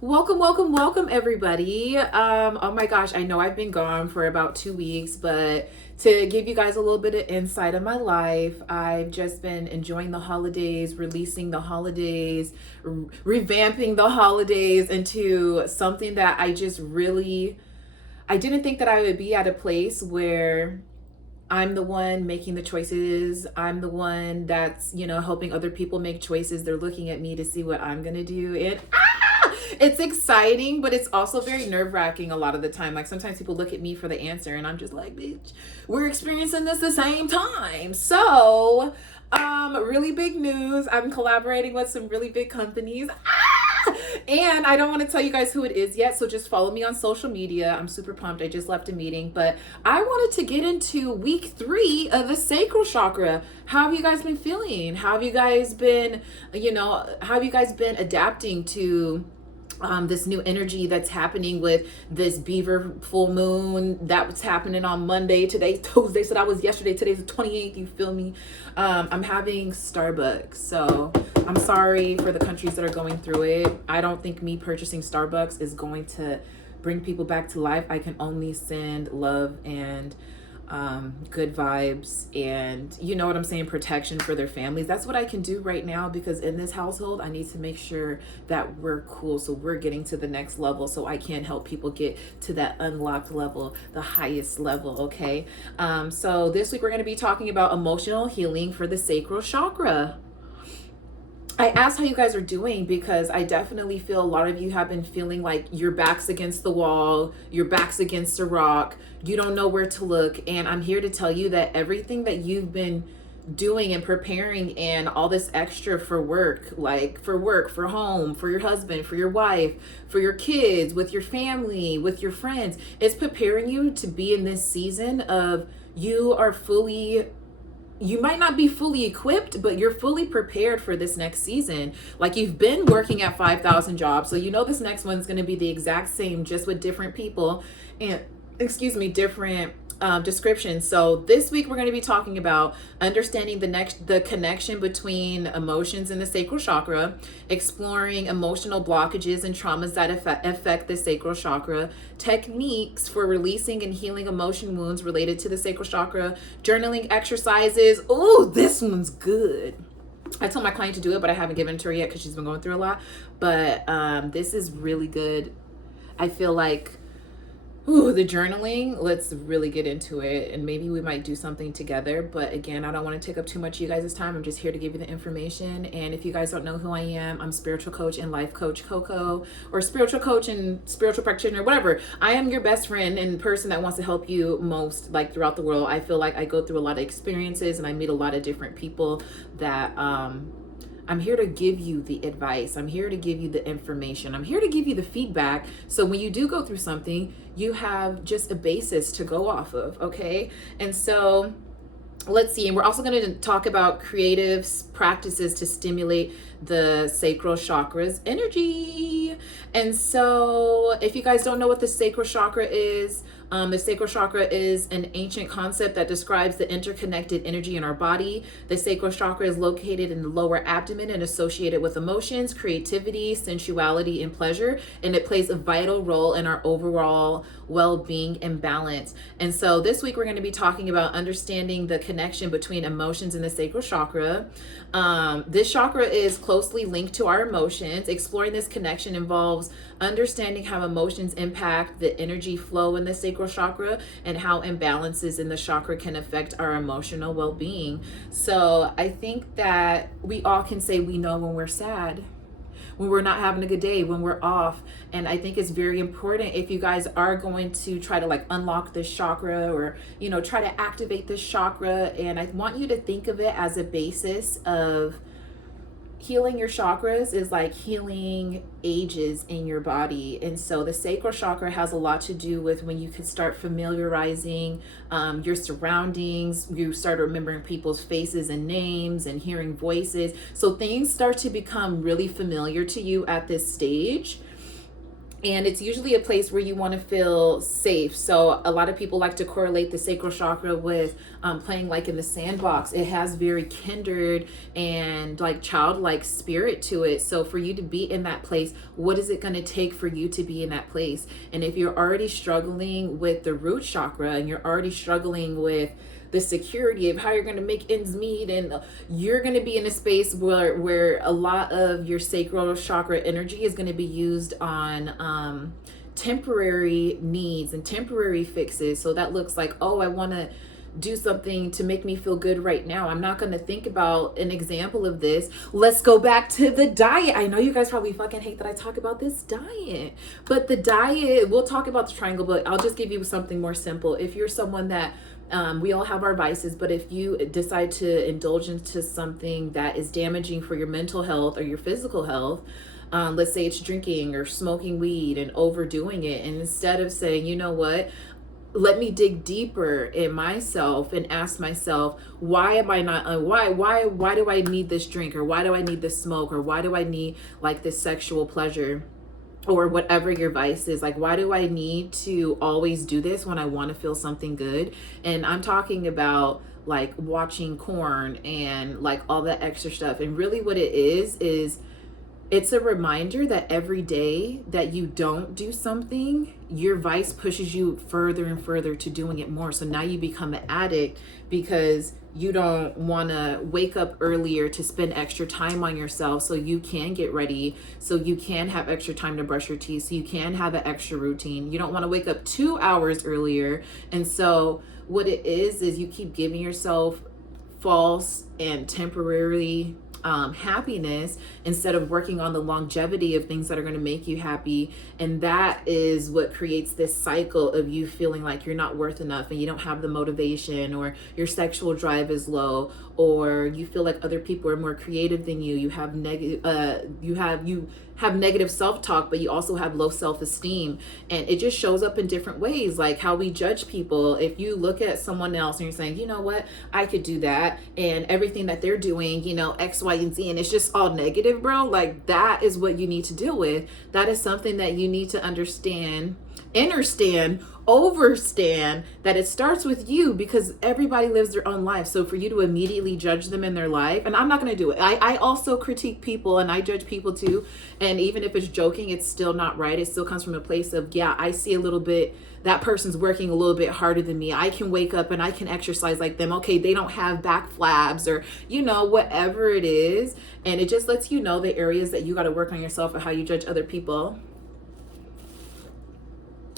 Welcome, welcome, welcome, everybody. Oh my gosh, I know I've been gone for about 2 weeks, but to give you guys a little bit of insight of my life, I've just been enjoying the holidays, releasing the holidays, revamping the holidays into something that I didn't think that I would be at a place where I'm the one making the choices. I'm the one that's, helping other people make choices. They're looking at me to see what I'm going to do. And it's exciting, but it's also very nerve-wracking a lot of the time. Like sometimes people look at me for the answer and I'm just like, bitch, we're experiencing this the same time. So, really big news. I'm collaborating with some really big companies. And I don't want to tell you guys who it is yet, so just follow me on social media. I'm super pumped. I just left a meeting, but I wanted to get into week 3 of the sacral chakra. How have you guys been feeling? How have you guys been, adapting to this new energy that's happening with this Beaver full moon that was happening on Monday? Today's Tuesday, so that was yesterday. Today's the 28th, you feel me? I'm having Starbucks, so I'm sorry for the countries that are going through it. I don't think me purchasing Starbucks is going to bring people back to life. I can only send love and good vibes and what I'm saying, protection for their families. That's what I can do right now, because in this household I need to make sure that we're cool, so we're getting to the next level, so I can help people get to that unlocked level, the highest level. Okay, so this week we're going to be talking about emotional healing for the sacral chakra. I asked how you guys are doing because I definitely feel a lot of you have been feeling like your back's against the wall, your back's against a rock, you don't know where to look. And I'm here to tell you that everything that you've been doing and preparing and all this extra for work, for home, for your husband, for your wife, for your kids, with your family, with your friends, it's preparing you to be in this season of you might not be fully equipped, but you're fully prepared for this next season. Like, you've been working at 5,000 jobs, so this next one's going to be the exact same, just with different people and, different descriptions. So this week we're going to be talking about understanding the connection between emotions and the sacral chakra, exploring emotional blockages and traumas that affect the sacral chakra, techniques for releasing and healing emotion wounds related to the sacral chakra, journaling exercises. Oh, this one's good. I told my client to do it, but I haven't given it to her yet because she's been going through a lot. But this is really good. I feel like the journaling, let's really get into it, and maybe we might do something together. But again, I don't want to take up too much of you guys' time. I'm just here to give you the information. And if you guys don't know who I am, I'm spiritual coach and life coach Coco, or spiritual coach and spiritual practitioner, whatever. I am your best friend and person that wants to help you most, like, throughout the world. I feel like I go through a lot of experiences and I meet a lot of different people that I'm here to give you the advice. I'm here to give you the information. I'm here to give you the feedback. So when you do go through something, you have just a basis to go off of, okay? And so let's see. And we're also going to talk about creative practices to stimulate the sacral chakra's energy. And so if you guys don't know what the sacral chakra is, the sacral chakra is an ancient concept that describes the interconnected energy in our body. The sacral chakra is located in the lower abdomen and associated with emotions, creativity, sensuality, and pleasure. And it plays a vital role in our overall well-being and balance. And so this week we're going to be talking about understanding the connection between emotions and the sacral chakra. This chakra is closely linked to our emotions. Exploring this connection involves understanding how emotions impact the energy flow in the sacral chakra and how imbalances in the chakra can affect our emotional well-being. So I think that we all can say we know when we're sad, when we're not having a good day, when we're off. And I think it's very important, if you guys are going to try to unlock this chakra, or try to activate this chakra, and I want you to think of it as a basis of healing your chakras is like healing ages in your body. And so the sacral chakra has a lot to do with when you can start familiarizing your surroundings, you start remembering people's faces and names and hearing voices. So things start to become really familiar to you at this stage. And it's usually a place where you want to feel safe. So a lot of people like to correlate the sacral chakra with playing like in the sandbox. It has very kindred and like childlike spirit to it. So for you to be in that place, what is it going to take for you to be in that place? And if you're already struggling with the root chakra, and you're already struggling with the security of how you're going to make ends meet, and you're going to be in a space where a lot of your sacral chakra energy is going to be used on temporary needs and temporary fixes. So that looks like, oh, I want to do something to make me feel good right now. I'm not going to think about an example of this. Let's go back to the diet. I know you guys probably fucking hate that I talk about this diet, but the diet, we'll talk about the triangle, but I'll just give you something more simple. If you're someone that we all have our vices, but if you decide to indulge into something that is damaging for your mental health or your physical health, let's say it's drinking or smoking weed and overdoing it, and instead of saying, you know what, let me dig deeper in myself and ask myself, why am I not, why do I need this drink, or why do I need this smoke, or why do I need like this sexual pleasure, or whatever your vice is? Like, why do I need to always do this when I want to feel something good? And I'm talking about like watching porn and like all that extra stuff. And really what it is it's a reminder that every day that you don't do something, your vice pushes you further and further to doing it more. So now you become an addict because you don't want to wake up earlier to spend extra time on yourself so you can get ready, so you can have extra time to brush your teeth, so you can have an extra routine. You don't want to wake up 2 hours earlier. And so what it is you keep giving yourself false and temporary happiness instead of working on the longevity of things that are going to make you happy. And that is what creates this cycle of you feeling like you're not worth enough, and you don't have the motivation, or your sexual drive is low, or you feel like other people are more creative than you. You have negative self-talk, but you also have low self-esteem. And it just shows up in different ways, like how we judge people. If you look at someone else and you're saying, you know what, I could do that, and everything that they're doing, you know, X, Y, and Z, and it's just all negative, bro, like that is what you need to deal with. That is something that you need to understand, overstand, that it starts with you, because everybody lives their own life. So for you to immediately judge them in their life, and I'm not going to do it. I also critique people and I judge people too. And even if it's joking, it's still not right. It still comes from a place of, yeah, I see a little bit, that person's working a little bit harder than me. I can wake up and I can exercise like them. Okay, they don't have back flabs, or, you know, whatever it is. And it just lets you know the areas that you got to work on yourself and how you judge other people.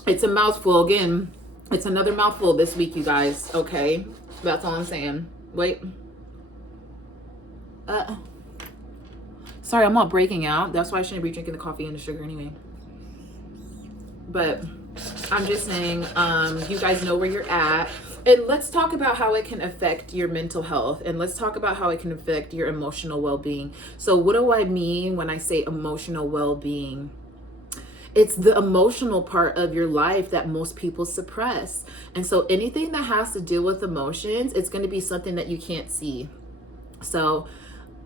It's a mouthful. Again, it's another mouthful this week, you guys. Okay, that's all I'm saying. Wait. Sorry, I'm not breaking out. That's why I shouldn't be drinking the coffee and the sugar anyway. But I'm just saying, you guys know where you're at. And let's talk about how it can affect your mental health, and let's talk about how it can affect your emotional well-being. So what do I mean when I say emotional well-being? It's the emotional part of your life that most people suppress. And so anything that has to deal with emotions, it's going to be something that you can't see. So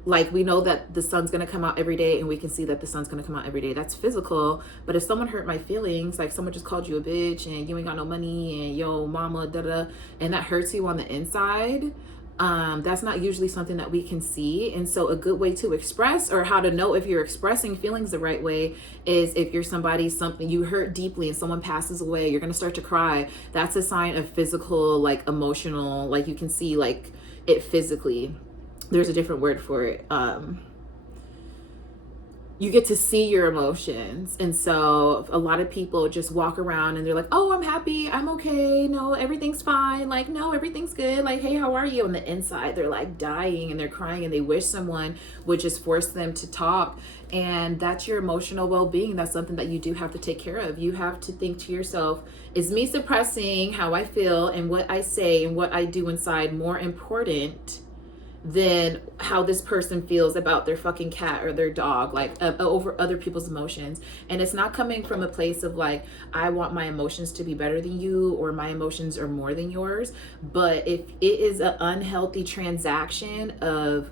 like, we know that the sun's going to come out every day, and we can see that the sun's going to come out every day. That's physical. But if someone hurt my feelings, like someone just called you a bitch and you ain't got no money and yo mama, da-da, and that hurts you on the inside, that's not usually something that we can see. And so a good way to express, or how to know if you're expressing feelings the right way, is if you're somebody, something you hurt deeply and someone passes away, you're going to start to cry. That's a sign of physical, like emotional, like you can see like it physically. There's a different word for it. You get to see your emotions. And so a lot of people just walk around and they're like, oh, I'm happy, I'm okay, no, everything's fine, like, no, everything's good, like, hey, how are you? On the inside, they're like dying and they're crying, and they wish someone would just force them to talk. And that's your emotional well-being. That's something that you do have to take care of. You have to think to yourself, is me suppressing how I feel and what I say and what I do inside more important than how this person feels about their fucking cat or their dog, like over other people's emotions? And it's not coming from a place of like, I want my emotions to be better than you, or my emotions are more than yours. But if it is an unhealthy transaction of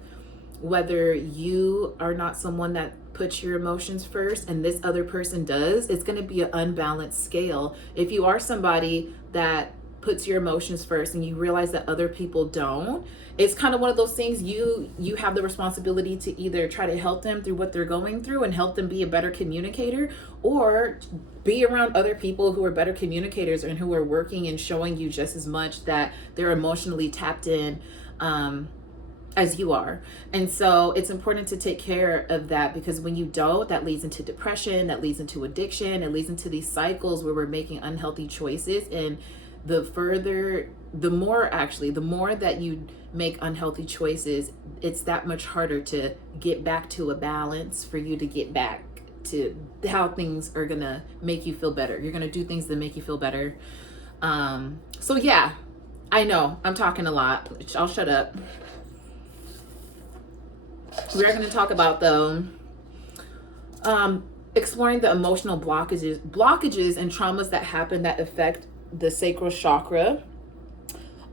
whether you are not someone that puts your emotions first and this other person does, it's going to be an unbalanced scale. If you are somebody that puts your emotions first and you realize that other people don't, it's kind of one of those things, you have the responsibility to either try to help them through what they're going through and help them be a better communicator, or be around other people who are better communicators and who are working and showing you just as much that they're emotionally tapped in as you are. And so it's important to take care of that, because when you don't, that leads into depression, that leads into addiction, it leads into these cycles where we're making unhealthy choices. And the more that you make unhealthy choices, it's that much harder to get back to a balance, for you to get back to how things are gonna make you feel better. You're gonna do things that make you feel better. So yeah, I know I'm talking a lot. I'll shut up. We are going to talk about, though, exploring the emotional blockages and traumas that happen that affect the sacral chakra.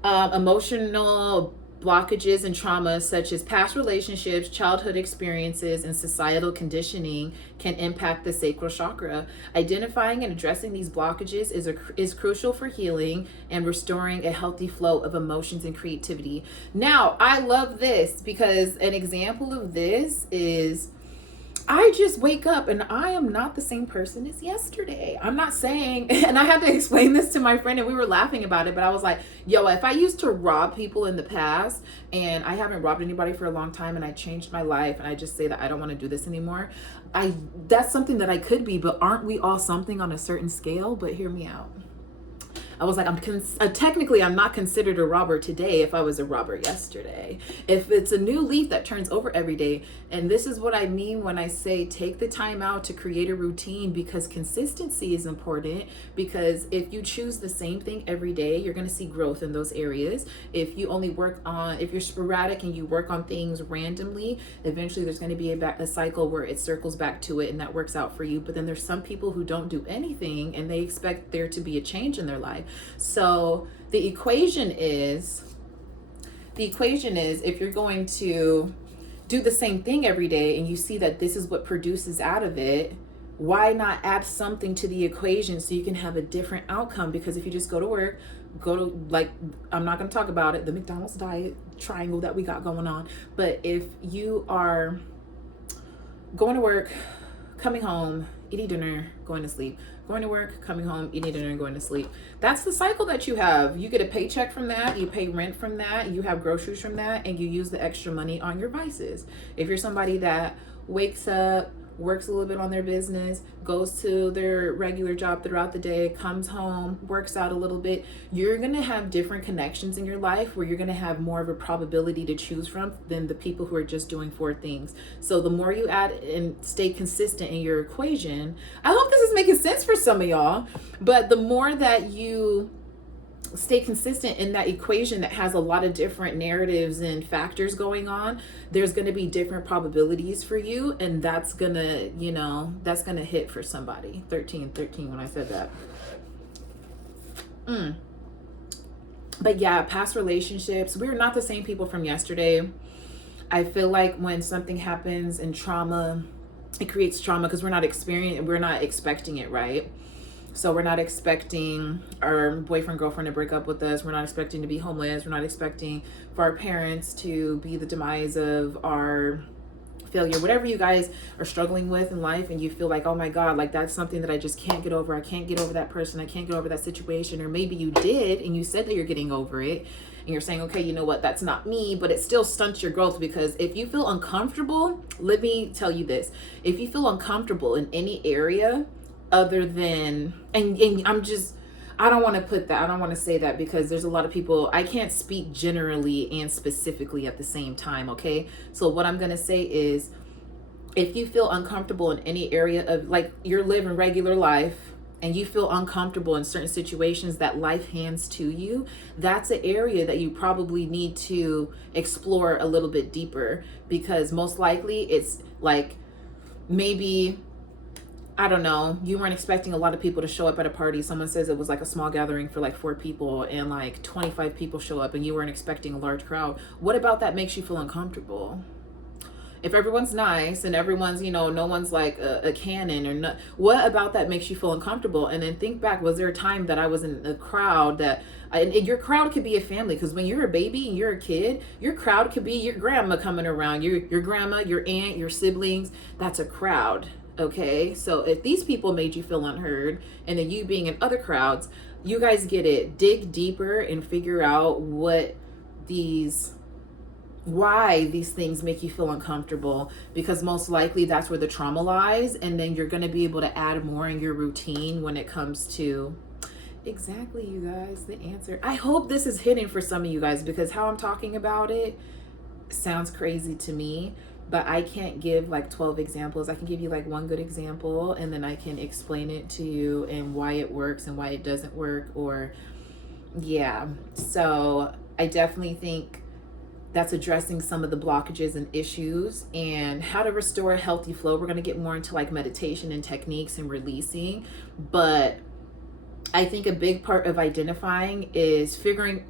Emotional blockages and traumas such as past relationships, childhood experiences, and societal conditioning can impact the sacral chakra. Identifying and addressing these blockages is crucial for healing and restoring a healthy flow of emotions and creativity. Now, I love this because an example of this is, I just wake up and I am not the same person as yesterday. I'm not saying, and I had to explain this to my friend and we were laughing about it, but I was like, yo, if I used to rob people in the past and I haven't robbed anybody for a long time and I changed my life and I just say that I don't want to do this anymore, that's something that I could be, but aren't we all something on a certain scale? But hear me out. I was like, technically, I'm not considered a robber today if I was a robber yesterday. If it's a new leaf that turns over every day. And this is what I mean when I say take the time out to create a routine, because consistency is important. Because if you choose the same thing every day, you're going to see growth in those areas. If you only if you're sporadic and you work on things randomly, eventually there's going to be a cycle where it circles back to it and that works out for you. But then there's some people who don't do anything and they expect there to be a change in their life. So the equation is if you're going to do the same thing every day and you see that this is what produces out of it, why not add something to the equation so you can have a different outcome? Because if you just go to work, I'm not going to talk about it, the McDonald's diet triangle that we got going on, but if you are going to work, coming home, eating dinner, going to sleep, going to work, coming home, eating dinner, and going to sleep. That's the cycle that you have. You get a paycheck from that, you pay rent from that, you have groceries from that, and you use the extra money on your vices. If you're somebody that wakes up, works a little bit on their business, goes to their regular job throughout the day, comes home, works out a little bit, you're going to have different connections in your life where you're going to have more of a probability to choose from than the people who are just doing 4 things. So the more you add and stay consistent in your equation, I hope this is making sense for some of y'all, but the more that you stay consistent in that equation that has a lot of different narratives and factors going on, there's going to be different probabilities for you, and that's gonna hit for somebody. 13 when I said that. But yeah, past relationships, we're not the same people from yesterday. I feel like when something happens in trauma, it creates trauma because we're not expecting it, right? So we're not expecting our boyfriend, girlfriend to break up with us. We're not expecting to be homeless. We're not expecting for our parents to be the demise of our failure. Whatever you guys are struggling with in life and you feel like, oh my God, like that's something that I just can't get over. I can't get over that person. I can't get over that situation. Or maybe you did and you said that you're getting over it. And you're saying, okay, you know what? That's not me, but it still stunts your growth, because if you feel uncomfortable, let me tell you this. If you feel uncomfortable in any area, other than, and I don't want to put that, I don't want to say that, because there's a lot of people, I can't speak generally and specifically at the same time, okay? So what I'm going to say is, if you feel uncomfortable in any area of, like, you're living regular life and you feel uncomfortable in certain situations that life hands to you, that's an area that you probably need to explore a little bit deeper, because most likely it's like, maybe, I don't know, you weren't expecting a lot of people to show up at a party. Someone says it was like a small gathering for like 4 people and like 25 people show up and you weren't expecting a large crowd. What about that makes you feel uncomfortable? If everyone's nice and everyone's, no one's like a cannon or not, what about that makes you feel uncomfortable? And then think back, was there a time that I was in a crowd that, and your crowd could be a family, because when you're a baby and you're a kid, your crowd could be your grandma coming around, your grandma, your aunt, your siblings. That's a crowd. Okay, so if these people made you feel unheard, and then you being in other crowds, you guys get it. Dig deeper and figure out why these things make you feel uncomfortable, because most likely that's where the trauma lies, and then you're going to be able to add more in your routine when it comes to exactly, you guys, the answer. I hope this is hitting for some of you guys, because how I'm talking about it sounds crazy to me, but I can't give like 12 examples. I can give you like one good example, and then I can explain it to you and why it works and why it doesn't work, or yeah. So I definitely think that's addressing some of the blockages and issues and how to restore a healthy flow. We're going to get more into like meditation and techniques and releasing, but I think a big part of identifying is figuring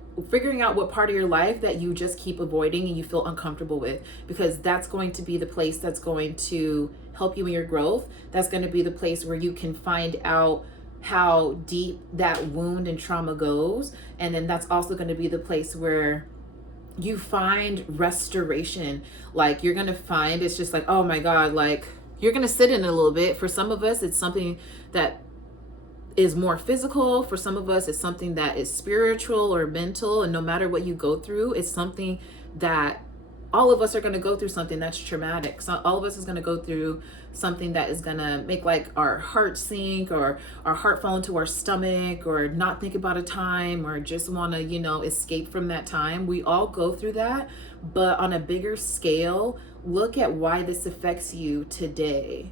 out what part of your life that you just keep avoiding and you feel uncomfortable with, because that's going to be the place that's going to help you in your growth. That's going to be the place where you can find out how deep that wound and trauma goes, and then that's also going to be the place where you find restoration. Like you're going to find, it's just like, oh my God, like you're going to sit in it a little bit. For some of us, it's something that is more physical. For some of us, it's something that is spiritual or mental. And no matter what you go through, it's something that all of us are going to go through, something that's traumatic. So all of us is going to go through something that is going to make like our heart sink, or our heart fall into our stomach, or not think about a time, or just want to, escape from that time. We all go through that, but on a bigger scale, look at why this affects you today.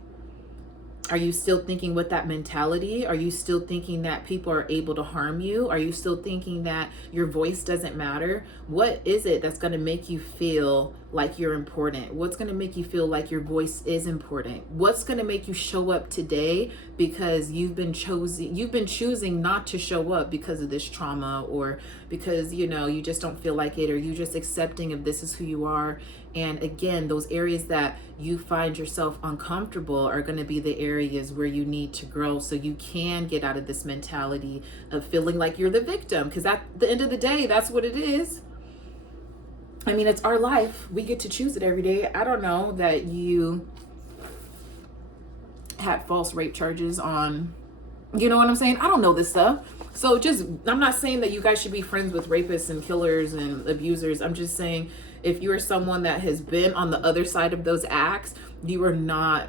Are you still thinking with that mentality? Are you still thinking that people are able to harm you? Are you still thinking that your voice doesn't matter? What is it that's going to make you feel like you're important? What's going to make you feel like your voice is important? What's going to make you show up today because you've been choosing not to show up because of this trauma, or because, you just don't feel like it, or you just accepting of this is who you are. And again, those areas that you find yourself uncomfortable are going to be the areas where you need to grow, so you can get out of this mentality of feeling like you're the victim, because at the end of the day, that's what it is. I mean, it's our life. We get to choose it every day. I don't know that you had false rape charges on, you know what I'm saying? I don't know this stuff. So I'm not saying that you guys should be friends with rapists and killers and abusers. I'm just saying, if you are someone that has been on the other side of those acts, you are not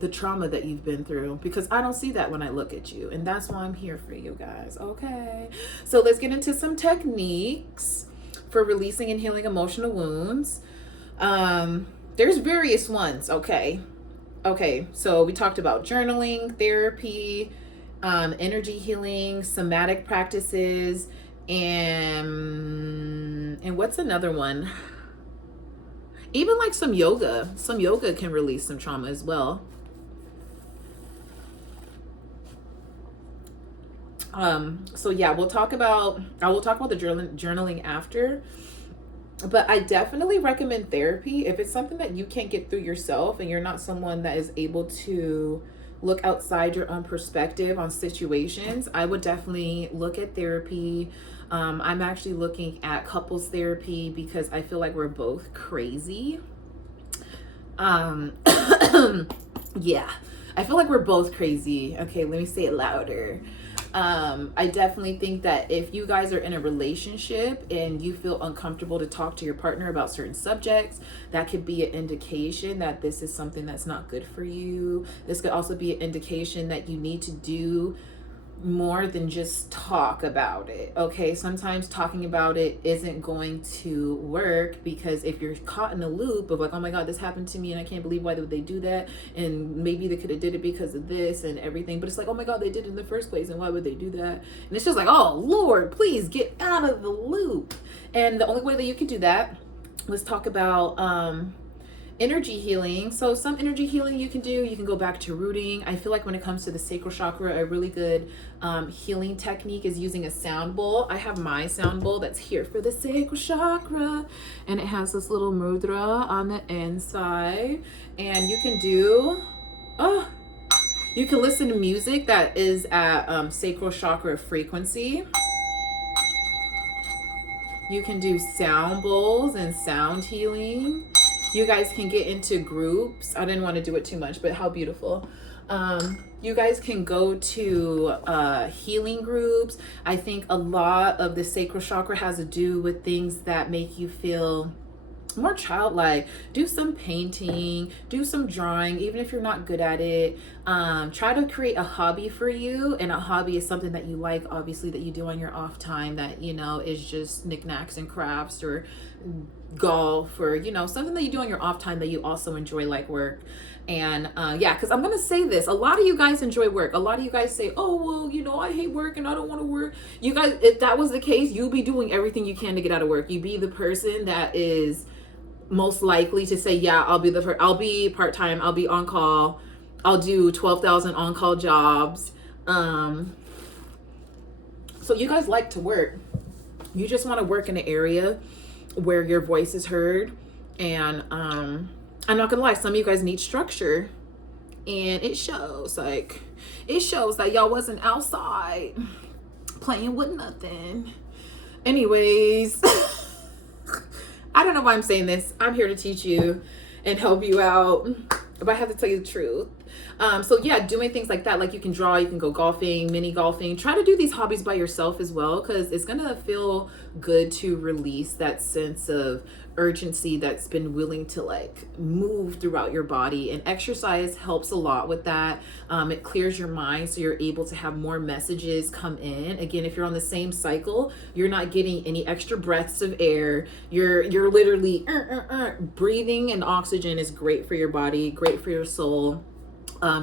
the trauma that you've been through, because I don't see that when I look at you. And that's why I'm here for you guys. Okay. So let's get into some techniques for releasing and healing emotional wounds. There's various ones. Okay. So we talked about journaling, therapy, energy healing, somatic practices, and what's another one? Even like some yoga. Some yoga can release some trauma as well. So yeah, I will talk about the journaling after, but I definitely recommend therapy if it's something that you can't get through yourself and you're not someone that is able to look outside your own perspective on situations. I would definitely look at therapy. I'm actually looking at couples therapy because I feel like we're both crazy. Yeah, I feel like we're both crazy. Okay, let me say it louder. I definitely think that if you guys are in a relationship and you feel uncomfortable to talk to your partner about certain subjects, that could be an indication that this is something that's not good for you. This could also be an indication that you need to do more than just talk about it. Okay, sometimes talking about it isn't going to work, because if you're caught in a loop of like, oh my God, this happened to me and I can't believe why would they do that, and maybe they could have did it because of this and everything, but it's like, oh my God, they did it in the first place and why would they do that? And it's just like, oh Lord, please get out of the loop. And the only way that you can do that, let's talk about energy healing. So some energy healing you can do, you can go back to rooting. I feel like when it comes to the sacral chakra, a really good healing technique is using a sound bowl. I have my sound bowl that's here for the sacral chakra, and it has this little mudra on the inside, and you can do, you can listen to music that is at sacral chakra frequency. You can do sound bowls and sound healing. You guys can get into groups. I didn't want to do it too much, but how beautiful. You guys can go to healing groups. I think a lot of the sacral chakra has to do with things that make you feel more childlike. Do some painting, do some drawing, even if you're not good at it. Try to create a hobby for you, and a hobby is something that you like, obviously, that you do on your off time, that, you know, is just knickknacks and crafts, or golf, or, you know, something that you do on your off time that you also enjoy, like work. And yeah, because I'm gonna say this, a lot of you guys enjoy work. A lot of you guys say, oh, well, you know, I hate work and I don't want to work. You guys, if that was the case, you'll be doing everything you can to get out of work. You'd be the person that is most likely to say, yeah, I'll be part-time, I'll be on call, I'll do 12,000 on-call jobs. So you guys like to work. You just want to work in an area where your voice is heard. And I'm not gonna lie, some of you guys need structure, and it shows that y'all wasn't outside playing with nothing. Anyways, I don't know why I'm saying this. I'm here to teach you and help you out, but I have to tell you the truth. So yeah, doing things like that, like you can draw, you can go golfing, mini golfing. Try to do these hobbies by yourself as well, because it's gonna feel good to release that sense of urgency that's been willing to like move throughout your body. And exercise helps a lot with that. It clears your mind, so you're able to have more messages come in. Again, if you're on the same cycle, you're not getting any extra breaths of air. You're literally breathing, and oxygen is great for your body, great for your soul.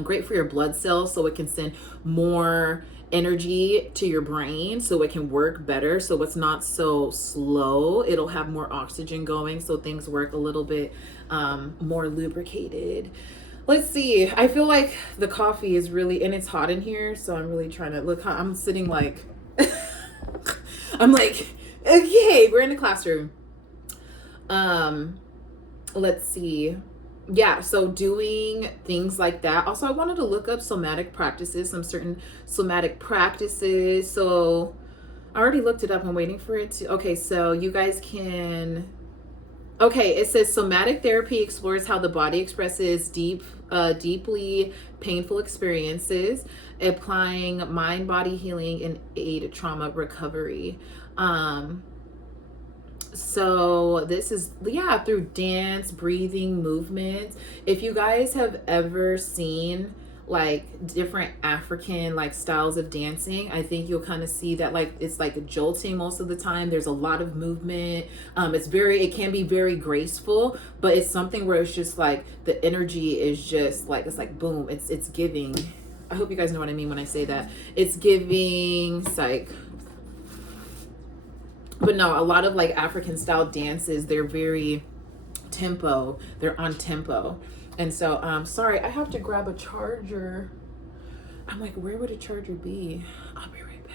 Great for your blood cells, so it can send more energy to your brain, so it can work better, so it's not so slow. It'll have more oxygen going, so things work a little bit more lubricated. Let's see, I feel like the coffee is really, and it's hot in here, so I'm really trying to look. I'm sitting like I'm like, okay, we're in the classroom. Let's see. Yeah, so doing things like that. Also, I wanted to look up somatic practices, some certain somatic practices. So I already looked it up. I'm waiting for it to. Okay, so you guys can. Okay, it says somatic therapy explores how the body expresses deeply painful experiences, applying mind-body healing and aid trauma recovery. So this is, yeah, through dance, breathing, movement. If you guys have ever seen like different African like styles of dancing, I think you'll kind of see that like it's like jolting most of the time. There's a lot of movement. It can be very graceful, but it's something where it's just like the energy is just like, it's like boom, it's giving. I hope you guys know what I mean when I say that. It's giving psych. But no, a lot of like African style dances, they're very tempo. They're on tempo. And so, sorry, I have to grab a charger. I'm like, where would a charger be? I'll be right back.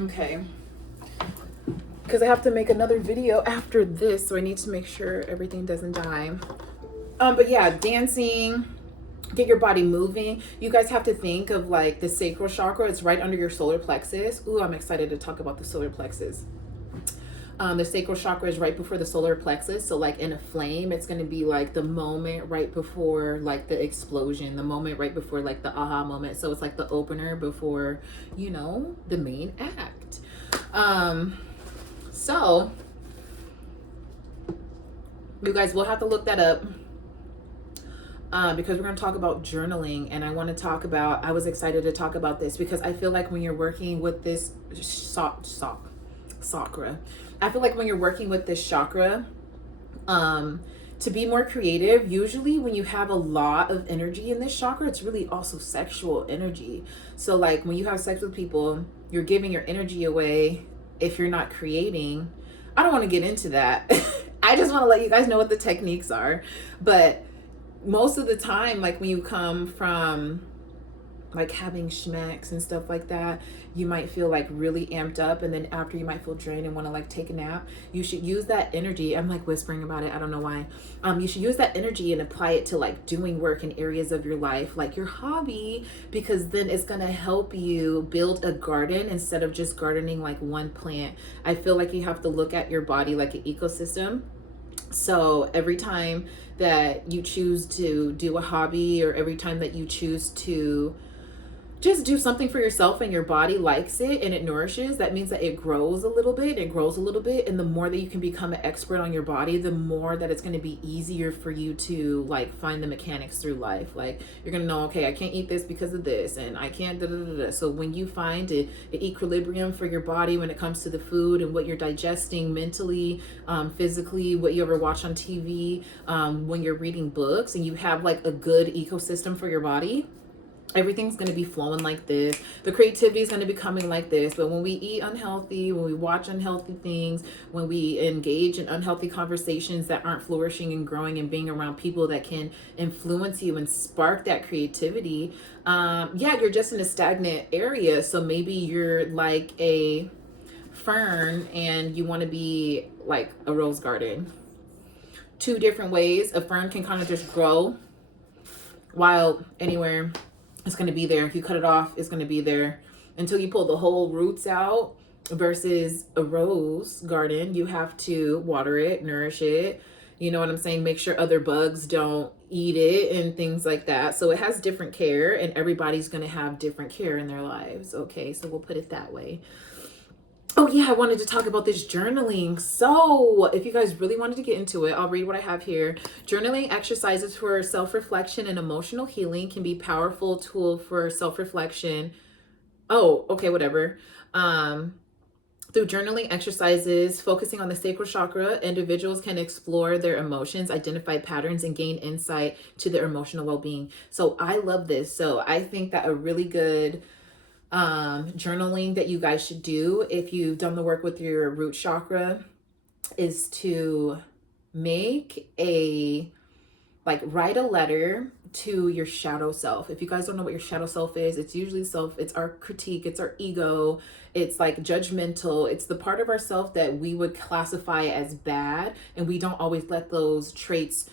Okay. Because I have to make another video after this, so I need to make sure everything doesn't die. But yeah, dancing, get your body moving. You guys have to think of like the sacral chakra. It's right under your solar plexus. Ooh, I'm excited to talk about the solar plexus. The sacral chakra is right before the solar plexus. So like in a flame, it's going to be like the moment right before like the explosion, the moment right before like the aha moment. So it's like the opener before, you know, the main act. So you guys will have to look that up. Because we're going to talk about journaling, and I was excited to talk about this because I feel like when you're working with this chakra, I feel like when you're working with this chakra, to be more creative, usually when you have a lot of energy in this chakra, it's really also sexual energy. So like when you have sex with people, you're giving your energy away if you're not creating. I don't want to get into that. I just want to let you guys know what the techniques are. But most of the time, like when you come from like having schmacks and stuff like that, you might feel like really amped up, and then after you might feel drained and want to like take a nap. You should use that energy. I'm like whispering about it, I don't know why. You should use that energy and apply it to like doing work in areas of your life, like your hobby, because then it's going to help you build a garden instead of just gardening like one plant. I feel like you have to look at your body like an ecosystem. So every time that you choose to do a hobby, or every time that you choose to just do something for yourself and your body likes it and it nourishes, that means that it grows a little bit, and the more that you can become an expert on your body, the more that it's going to be easier for you to like find the mechanics through life. Like you're going to know, okay, I can't eat this because of this, and I can't so when you find an equilibrium for your body when it comes to the food and what you're digesting mentally, physically, what you ever watch on TV, when you're reading books, and you have like a good ecosystem for your body, everything's going to be flowing like this. The creativity is going to be coming like this. But when we eat unhealthy, when we watch unhealthy things, when we engage in unhealthy conversations that aren't flourishing and growing, and being around people that can influence you and spark that creativity, you're just in a stagnant area. So maybe you're like a fern and you want to be like a rose garden. Two different ways. A fern can kind of just grow wild anywhere. It's going to be there. If you cut it off, it's going to be there until you pull the whole roots out. Versus a rose garden, you have to water it, nourish it. You know what I'm saying? Make sure other bugs don't eat it and things like that. So it has different care, and everybody's going to have different care in their lives. Okay, so we'll put it that way. Oh yeah, I wanted to talk about this journaling. So if you guys really wanted to get into it, I'll read what I have here. Journaling exercises for self-reflection and emotional healing can be powerful tool for self-reflection. Oh, okay, whatever. Through journaling exercises focusing on the sacral chakra, individuals can explore their emotions, identify patterns, and gain insight to their emotional well-being. So I love this. So I think that a really good journaling that you guys should do if you've done the work with your root chakra is to write a letter to your shadow self. If you guys don't know what your shadow self is, it's usually it's our critique, it's our ego, it's like judgmental, it's the part of ourself that we would classify as bad, and we don't always let those traits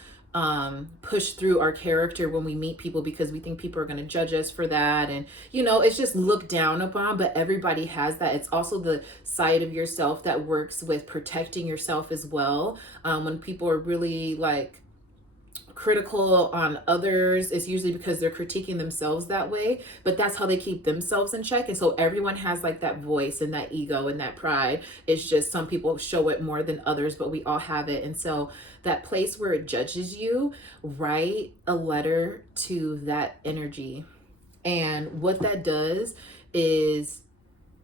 push through our character when we meet people, because we think people are going to judge us for that, and it's just looked down upon. But everybody has that. It's also the side of yourself that works with protecting yourself as well. When people are really like critical on others, it's usually because they're critiquing themselves that way, but that's how they keep themselves in check. And so everyone has like that voice and that ego and that pride. It's just some people show it more than others, but we all have it. And so that place where it judges you, write a letter to that energy. And what that does is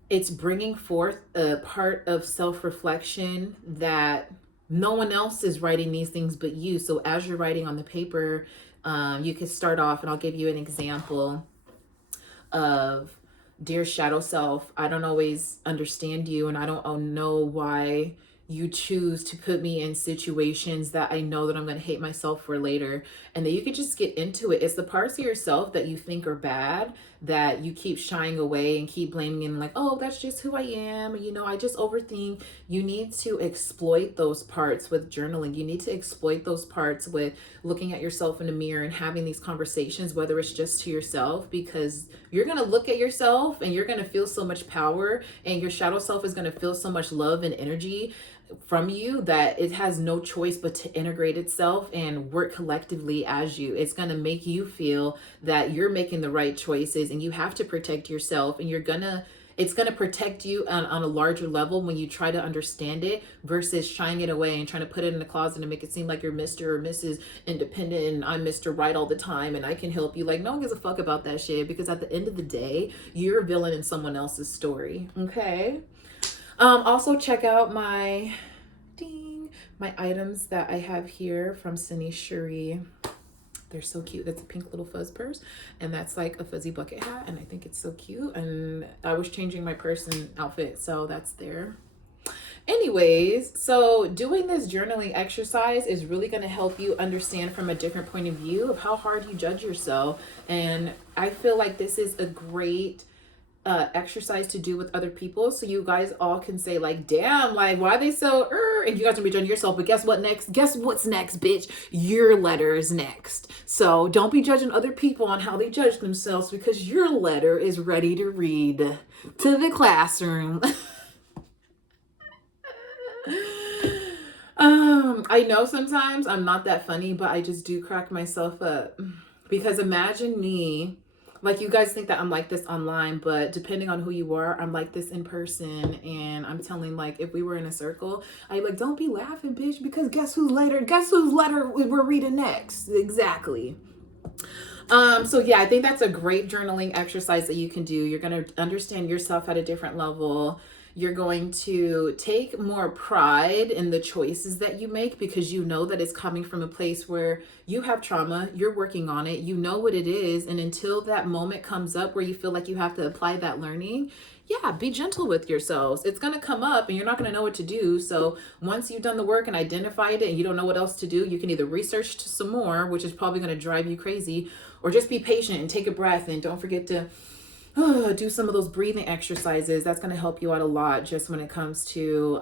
it's bringing forth a part of self-reflection that no one else is writing these things but you. So as you're writing on the paper, you can start off, and I'll give you an example of, dear shadow self, I don't always understand you, and I don't know why you choose to put me in situations that I know that I'm going to hate myself for later. And then you could just get into it. It's the parts of yourself that you think are bad that you keep shying away and keep blaming, and like, oh, that's just who I am. I just overthink. You need to exploit those parts with journaling. You need to exploit those parts with looking at yourself in the mirror and having these conversations, whether it's just to yourself, because you're going to look at yourself and you're going to feel so much power, and your shadow self is going to feel so much love and energy from you that it has no choice but to integrate itself and work collectively as you. It's going to make you feel that you're making the right choices, and you have to protect yourself, and it's going to protect you on a larger level when you try to understand it, versus shying it away and trying to put it in the closet and make it seem like you're Mr. or Mrs. Independent and I'm Mr. Right all the time and I can help you. Like, no one gives a fuck about that shit, because at the end of the day, you're a villain in someone else's story. Okay. Also check out my my items that I have here from Cine Cherie. They're so cute. That's a pink little fuzz purse, and that's like a fuzzy bucket hat, and I think it's so cute. And I was changing my purse and outfit, so that's there. Anyways, so doing this journaling exercise is really going to help you understand from a different point of view of how hard you judge yourself. And I feel like this is a great exercise to do with other people, so you guys all can say like, damn, like why are they so and you guys will be judging yourself. But guess what next? Guess what's next, bitch? Your letter is next. So don't be judging other people on how they judge themselves, because your letter is ready to read to the classroom. I know sometimes I'm not that funny, but I just do crack myself up, because imagine me, like, you guys think that I'm like this online, but depending on who you are, I'm like this in person. And I'm telling, like, if we were in a circle, I'd like, don't be laughing, bitch, because guess whose letter we're reading next? Exactly. So yeah, I think that's a great journaling exercise that you can do. You're going to understand yourself at a different level. You're going to take more pride in the choices that you make, because you know that it's coming from a place where you have trauma, you're working on it, you know what it is. And until that moment comes up where you feel like you have to apply that learning, yeah, be gentle with yourselves. It's going to come up and you're not going to know what to do. So once you've done the work and identified it and you don't know what else to do, you can either research some more, which is probably going to drive you crazy, or just be patient and take a breath. And don't forget to do some of those breathing exercises. That's going to help you out a lot, just when it comes to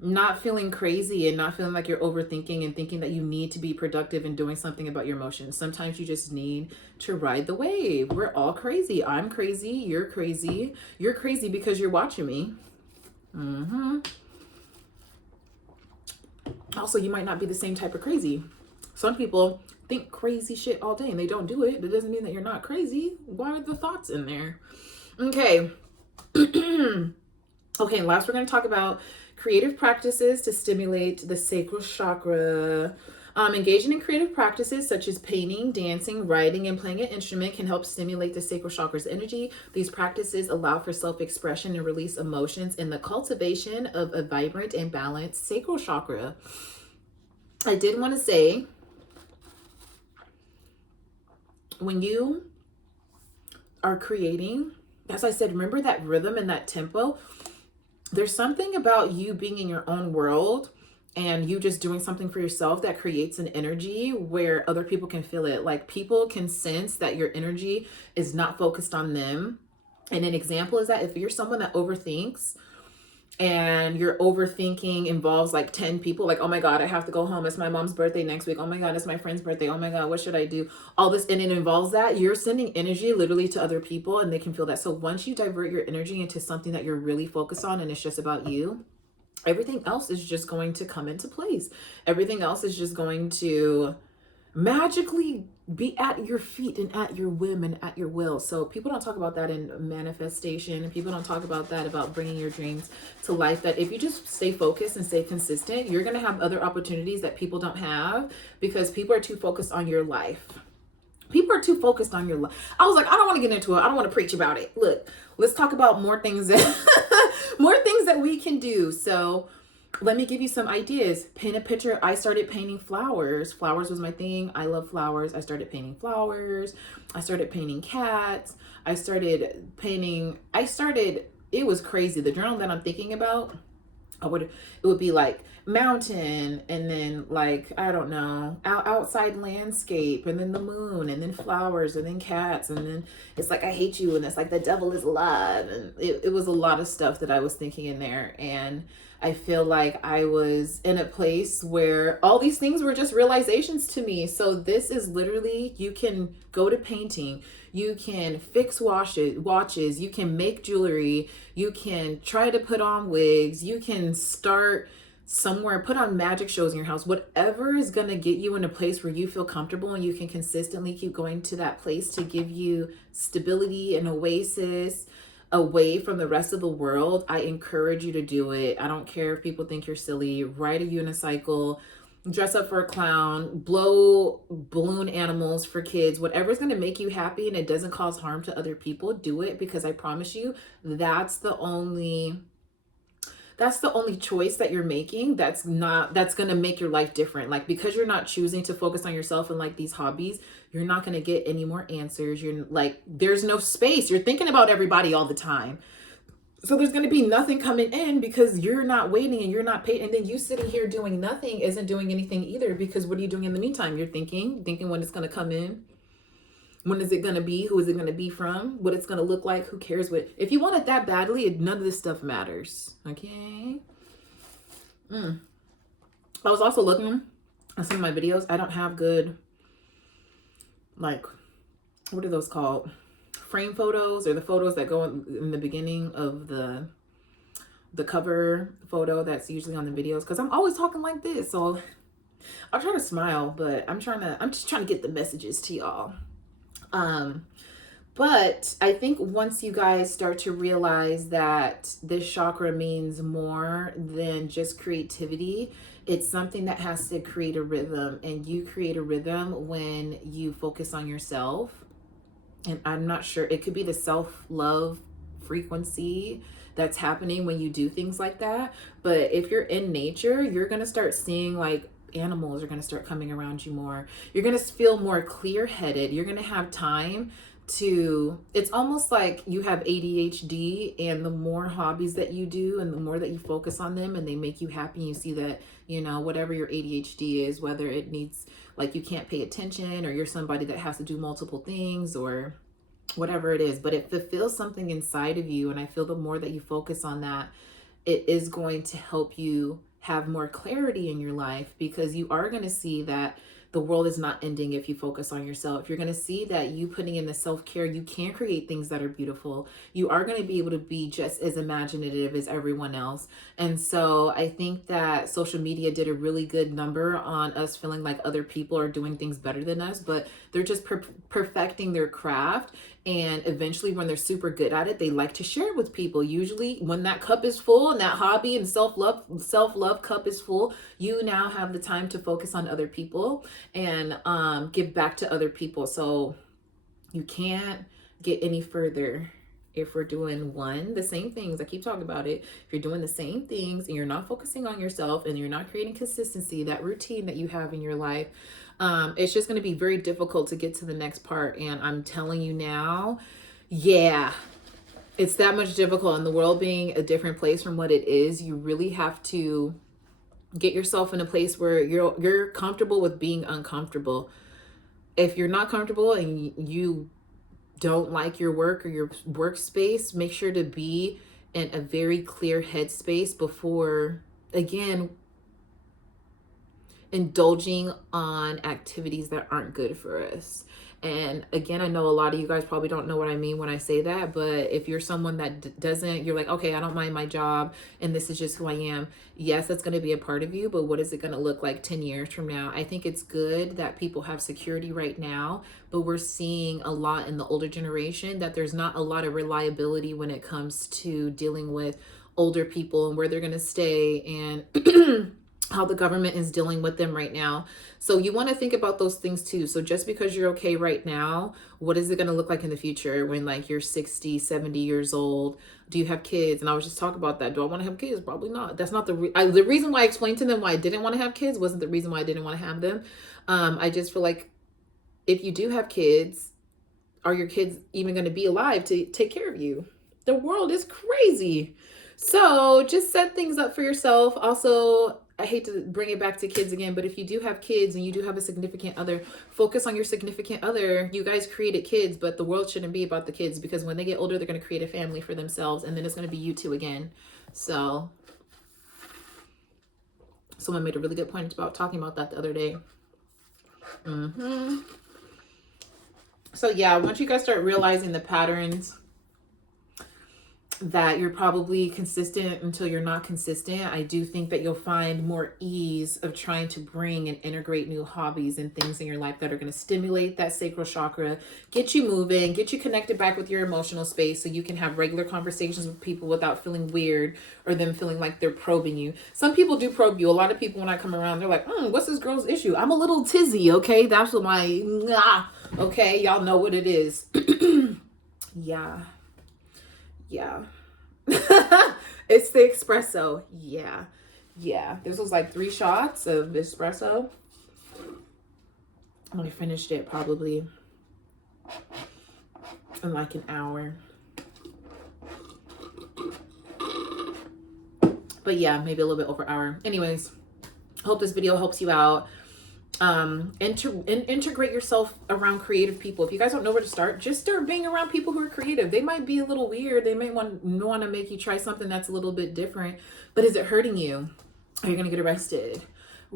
not feeling crazy and not feeling like you're overthinking and thinking that you need to be productive and doing something about your emotions. Sometimes you just need to ride the wave. We're all crazy. I'm crazy. You're crazy. You're crazy because you're watching me. Also, you might not be the same type of crazy. Some people think crazy shit all day and they don't do it. That doesn't mean that you're not crazy. Why are the thoughts in there? Okay. Okay, last we're going to talk about creative practices to stimulate the sacral chakra. Engaging in creative practices such as painting, dancing, writing, and playing an instrument can help stimulate the sacral chakra's energy. These practices allow for self-expression and release emotions in the cultivation of a vibrant and balanced sacral chakra. I did want to say, when you are creating, as I said, remember that rhythm and that tempo. There's something about you being in your own world and you just doing something for yourself that creates an energy where other people can feel it. Like, people can sense that your energy is not focused on them. And an example is that if you're someone that overthinks, and your overthinking involves like 10 people, like, oh my God, I have to go home. It's my mom's birthday next week. Oh my God, it's my friend's birthday. Oh my God, what should I do? All this, and it involves that. You're sending energy literally to other people and they can feel that. So once you divert your energy into something that you're really focused on and it's just about you, everything else is just going to come into place. Everything else is just going to magically be at your feet and at your whim and at your will. So people don't talk about that in manifestation, and people don't talk about that about bringing your dreams to life, that if you just stay focused and stay consistent, you're going to have other opportunities that people don't have, because people are too focused on your life. People are too focused on your life. I was like, I don't want to get into it. I don't want to preach about it. Look, let's talk about more things that we can do. So let me give you some ideas. Paint a picture. I started painting flowers. Flowers was my thing. I love flowers. I started painting flowers. I started painting cats. It was crazy. The journal that I'm thinking about, it would be like mountain, and then like, I don't know, outside landscape, and then the moon, and then flowers, and then cats, and then it's like I hate you, and it's like the devil is alive, and it was a lot of stuff that I was thinking in there. And I feel like I was in a place where all these things were just realizations to me. So this is literally, you can go to painting, you can fix watches, you can make jewelry, you can try to put on wigs, you can start somewhere, put on magic shows in your house, whatever is going to get you in a place where you feel comfortable and you can consistently keep going to that place to give you stability and oasis away from the rest of the world. I encourage you to do it. I don't care if people think you're silly. Ride a unicycle, dress up for a clown, blow balloon animals for kids, whatever's going to make you happy and it doesn't cause harm to other people, do it, because I promise you that's the only That's the only choice that you're making that's going to make your life different. Like, because you're not choosing to focus on yourself and like these hobbies, you're not going to get any more answers. You're like, there's no space. You're thinking about everybody all the time. So there's going to be nothing coming in because you're not waiting and you're not paid. And then you sitting here doing nothing isn't doing anything either, because what are you doing in the meantime? You're thinking when it's going to come in. When is it going to be? Who is it going to be from? What it's going to look like? Who cares what? If you want it that badly, none of this stuff matters. Okay? I was also looking at some of my videos. I don't have good, like, what are those called? Frame photos, or the photos that go in the beginning of the cover photo that's usually on the videos. Because I'm always talking like this. So I'll try to smile, but I'm just trying to get the messages to y'all. But I think once you guys start to realize that this chakra means more than just creativity, it's something that has to create a rhythm, and you create a rhythm when you focus on yourself. And I'm not sure, it could be the self-love frequency that's happening when you do things like that. But if you're in nature, you're going to start seeing like animals are going to start coming around you more. You're going to feel more clear-headed. You're going to have time to, it's almost like you have ADHD, and the more hobbies that you do and the more that you focus on them and they make you happy, you see that, you know, whatever your ADHD is, whether it needs, like, you can't pay attention, or you're somebody that has to do multiple things, or whatever it is, but it fulfills something inside of you. And I feel the more that you focus on that, it is going to help you have more clarity in your life, because you are going to see that the world is not ending if you focus on yourself. You're going to see that you putting in the self-care, you can create things that are beautiful. You are going to be able to be just as imaginative as everyone else. And so I think that social media did a really good number on us feeling like other people are doing things better than us, but they're just perfecting their craft. And eventually, when they're super good at it, they like to share it with people. Usually when that cup is full and that hobby and self-love cup is full, you now have the time to focus on other people and give back to other people. So you can't get any further if we're doing the same things. I keep talking about it. If you're doing the same things and you're not focusing on yourself and you're not creating consistency, that routine that you have in your life, it's just going to be very difficult to get to the next part. And I'm telling you now, yeah, it's that much difficult. And the world being a different place from what it is, you really have to get yourself in a place where you're comfortable with being uncomfortable. If you're not comfortable and you don't like your work or your workspace, make sure to be in a very clear headspace before, again, indulging on activities that aren't good for us. And again, I know a lot of you guys probably don't know what I mean when I say that, but if you're someone that doesn't, you're like, okay, I don't mind my job and this is just who I am. Yes, that's going to be a part of you, but what is it going to look like 10 years from now? I think it's good that people have security right now, but we're seeing a lot in the older generation that there's not a lot of reliability when it comes to dealing with older people and where they're going to stay, and how the government is dealing with them right now. So you want to think about those things too. So just because you're okay right now, what is it going to look like in the future when like you're 60, 70 years old? Do you have kids? And I was just talking about that. Do I want to have kids? Probably not. That's not the reason why I explained to them why I didn't want to have kids wasn't the reason why I didn't want to have them. I just feel like if you do have kids, are your kids even going to be alive to take care of you? The world is crazy. So just set things up for yourself. Also, I hate to bring it back to kids again, but if you do have kids and you do have a significant other, focus on your significant other. You guys created kids, but the world shouldn't be about the kids, because when they get older, they're going to create a family for themselves, and then it's going to be you two again. So someone made a really good point about talking about that the other day. So yeah, once you guys start realizing the patterns that you're probably consistent until you're not consistent, I do think that you'll find more ease of trying to bring and integrate new hobbies and things in your life that are going to stimulate that sacral chakra, get you moving, get you connected back with your emotional space so you can have regular conversations with people without feeling weird or them feeling like they're probing you. Some people do probe you. A lot of people, when I come around, they're like, what's this girl's issue? I'm a little tizzy, okay? That's what okay, y'all know what it is. Yeah. It's the espresso. Yeah. Yeah. This was like 3 shots of espresso. I finished it probably in like an hour. But yeah, maybe a little bit over an hour. Anyways, hope this video helps you out. Integrate yourself around creative people. If you guys don't know where to start, just start being around people who are creative. They might be a little weird. They might want to make you try something that's a little bit different. But is it hurting you? Are you going to get arrested?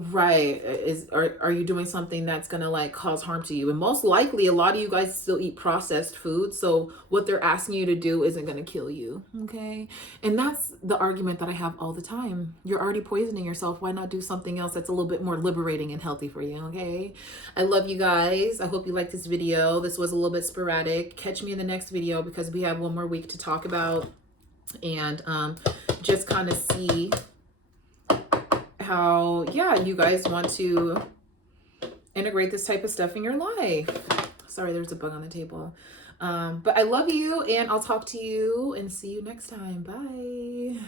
Right. Are you doing something that's going to like cause harm to you? And most likely a lot of you guys still eat processed food. So what they're asking you to do isn't going to kill you. Okay. And that's the argument that I have all the time. You're already poisoning yourself. Why not do something else that's a little bit more liberating and healthy for you? Okay. I love you guys. I hope you liked this video. This was a little bit sporadic. Catch me in the next video because we have one more week to talk about and just kind of see how, yeah, you guys want to integrate this type of stuff in your life. Sorry, there's a bug on the table. But I love you and I'll talk to you and see you next time. Bye.